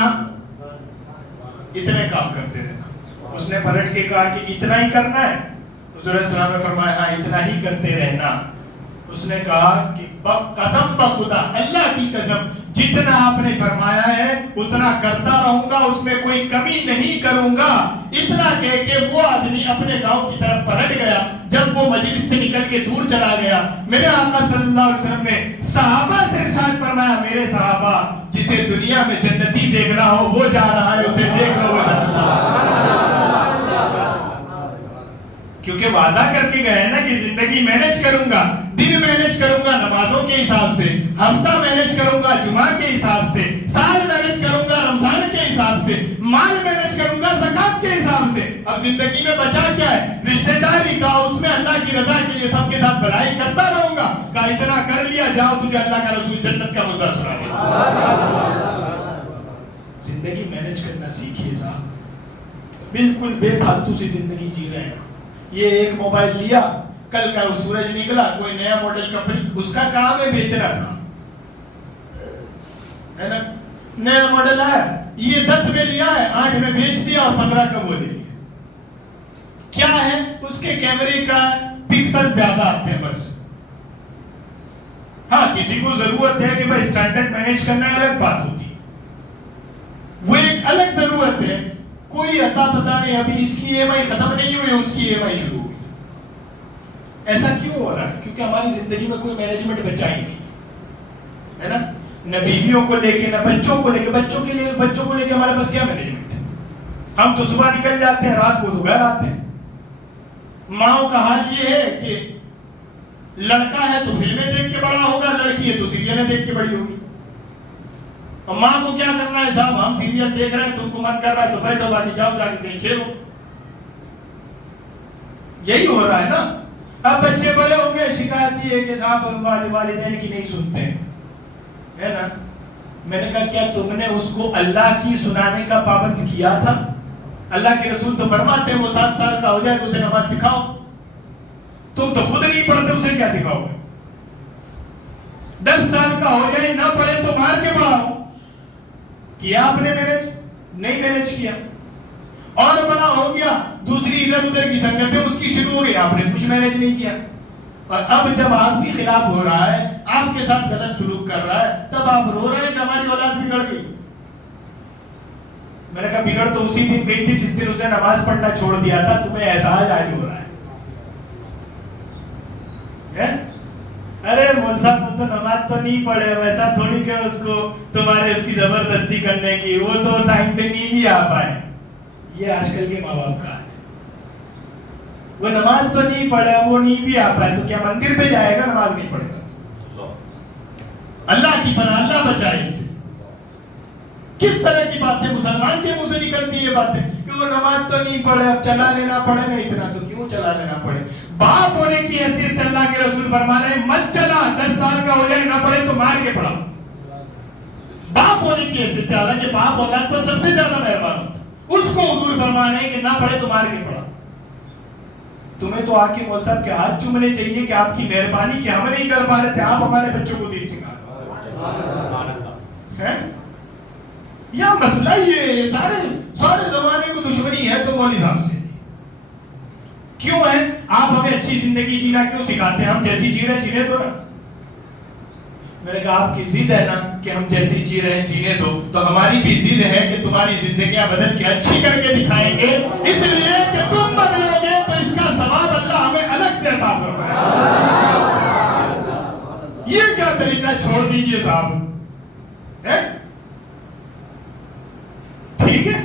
اتنے کام کرتے رہنا۔ اس نے پلٹ کے کہا کہ اتنا ہی کرنا ہے؟ حضور علیہ السلام نے فرمایا ہاں اتنا ہی کرتے رہنا۔ اس نے کہا کہ قسم بخدا، اللہ کی قسم، جتنا آپ نے فرمایا ہے اتنا کرتا رہوں گا، اس میں کوئی کمی نہیں کروں گا۔ اتنا کہہ کے وہ آدمی اپنے گاؤں کی طرف پلٹ گیا۔ جب وہ مجلس سے نکل کے دور چلا گیا، میرے آقا صلی اللہ علیہ وسلم نے صحابہ سے ارشاد فرمایا، میرے صحابہ، جسے دنیا میں جنتی دیکھنا ہو وہ جا رہا ہے، اسے دیکھ لو وہ کیونکہ وعدہ کر کے گئے نا کہ زندگی مینج کروں گا، دن مینج کروں گا نمازوں کے حساب سے، ہفتہ مینج کروں گا جمعہ کے حساب سے، سال مینج کروں گا رمضان کے حساب سے، مال مینج کروں گا زکوٰۃ کے حساب سے۔ اب زندگی میں بچا کیا ہے؟ رشتہ داری کا، اس میں اللہ کی رضا کے لیے سب کے ساتھ بھلائی کرتا رہوں گا۔ کہا اتنا کر لیا، جاؤ تجھے اللہ کا رسول جنت کا مزہ سنا دے۔ زندگی مینج کرنا سیکھیے صاحب، بالکل بے فالتو سی زندگی جی رہے ہیں۔ یہ ایک موبائل لیا، کل کا سورج نکلا، کوئی نیا ماڈل کمپنی، اس کا کام ہے بیچنا تھا، ہے نا، نیا ماڈل آیا، یہ 10 میں لیا ہے، 8 میں بیچ دیا اور 15 کا وہ لے لیا۔ کیا ہے؟ اس کے کیمرے کا پکسل زیادہ آتے ہیں بس۔ ہاں کسی کو ضرورت ہے کہ بھائی اسٹینڈرڈ مینیج کرنا الگ بات ہوتی ہے، وہ ایک الگ ضرورت ہے۔ کوئی عطا پتہ نہیں، ابھی اس کی EMI ختم نہیں ہوئی، اس کی EMI شروع ہوئی۔ ایسا کیوں ہو رہا ہے؟ کیونکہ ہماری زندگی میں کوئی مینجمنٹ بچا ہی نہیں ہے نا، نہ بیویوں کو لے کے، نہ بچوں کو لے کے۔ بچوں کو لے کے ہمارے پاس کیا مینجمنٹ ہے؟ ہم تو صبح نکل جاتے ہیں، رات کو تو گھر آتے ہیں۔ ماؤں کا حال یہ ہے کہ لڑکا ہے تو فلمیں دیکھ کے بڑا ہوگا، لڑکی ہے تو سیریلیں دیکھ کے بڑی ہوگی۔ اور ماں کو کیا کرنا ہے؟ صاحب ہم سیریل دیکھ رہے ہیں، تم کو من کر رہا ہے تو بیٹھو، باقی جاؤ جا کے کہیں کھیلو۔ یہی ہو رہا ہے نا۔ اب بچے بڑے ہو گئے، شکایت یہ ہے کہ صاحب والدین کی نہیں سنتے ہیں، ہے نا. میں نے کہا کیا تم نے اس کو اللہ کی سنانے کا پابند کیا تھا؟ اللہ کے رسول تو فرماتے ہیں وہ 7 سال کا ہو جائے تو اسے نماز سکھاؤ. تم تو خود نہیں پڑھتے, اسے کیا سکھاؤ گے؟ 10 سال کا ہو جائے نہ پڑھے تو مار کے پڑھاؤ. کیا آپ نے مینج؟ نہیں مینج کیا. اور بڑا ہو گیا, دوسری ادھر ادھر کی سنگتیں اس کی شروع ہو گئی, آپ نے کچھ مینج نہیں کیا. اور اب جب آپ کے خلاف ہو رہا ہے, آپ کے ساتھ غلط سلوک کر رہا ہے, تب آپ رو رہے ہیں کہ ہماری اولاد بگڑ گئی. میں نے کہا بگڑ تو اسی دن گئی تھی جس دن اس نے نماز پڑھنا چھوڑ دیا تھا, تمہیں احساس آج ہو رہا ہے. ارے مول صاحب وہ تو نماز تو نہیں پڑھے, ویسا تھوڑی کہ اس کو تمہارے اس کی زبردستی کرنے کی, وہ تو ٹائم پہ نہیں بھی آ پائے. یہ آج کل کے ماں باپ کا ہے. وہ نماز تو نہیں پڑھے, وہ نہیں بھی آ پائے, تو کیا مندر پہ جائے گا نماز نہیں پڑھے گا؟ اللہ کی پناہ, اللہ بچائے اس سے. کس طرح کی باتیں مسلمان کے منہ سے نکلتی ہے یہ باتیں کہ وہ نماز تو نہیں پڑھے, اب چلا لینا پڑے نا. اتنا تو کیوں چلا لینا پڑے؟ باپ ہونے کی حیثیت سے اللہ کے رسول فرما رہے ہیں مت چلا, 10 سال کا ہو جائے نہ پڑھے تو مار کے پڑھاؤ. باپ ہونے کی حیثیت سے, حالانکہ باپ اولاد پر سب سے زیادہ مہربان ہوتا ہے, اس کو حضور فرما رہے ہیں کہ نہ پڑھے تو مار کے پڑھاؤ. تمہیں تو آ کے مول صاحب کے ہاتھ چومنے چاہیے کہ آپ کی مہربانی کہ ہم نہیں کر پا رہے تھے, آپ ہمارے بچوں کو دین سکھا رہے ہیں. یا مسئلہ یہ سارے زمانے کو دشمنی ہے تو مولوی صاحب سے کیوں ہے؟ آپ ہمیں اچھی زندگی جینا کیوں سکھاتے ہیں؟ ہم جیسی جی رہے ہیں جینے دو نا. میں نے کہا آپ کی ضد ہے نا کہ ہم جیسی جی رہے ہیں جینے دو, تو ہماری بھی ضد ہے کہ تمہاری زندگیاں بدل کے اچھی کر کے دکھائیں گے, اس لیے کہ تم بدلو گے تو اس کا ثواب اللہ ہمیں الگ سے عطا فرمائے. یہ کیا طریقہ چھوڑ دیجئے صاحب, ٹھیک ہے؟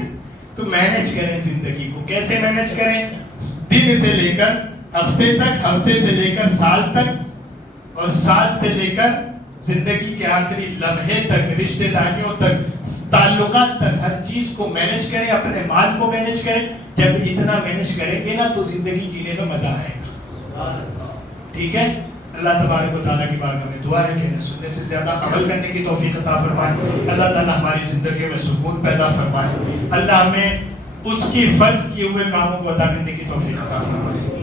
تو مینج کریں زندگی کو. کیسے مینج کریں؟ دن سے لے کر ہفتے تک, ہفتے سے لے کر سال تک, اور سال سے لے کر زندگی کے آخری لمحے تک, رشتہ داریوں تک, تعلقات تک, ہر چیز کو مینج کریں. اپنے مال کو مینج کریں. جب اتنا مینج کریں گے نا تو زندگی جینے میں مزہ آئے گا. ٹھیک ہے؟ اللہ تبارک و تعالیٰ کی بارگاہ میں دعا ہے کہ سننے سے زیادہ عمل کرنے کی توفیق عطا فرمائے. اللہ تعالیٰ ہماری زندگی میں سکون پیدا فرمائے. اللہ ہمیں اس کی فرض کیے ہوئے کاموں کو ادا کرنے کی توفیق عطا فرمائے.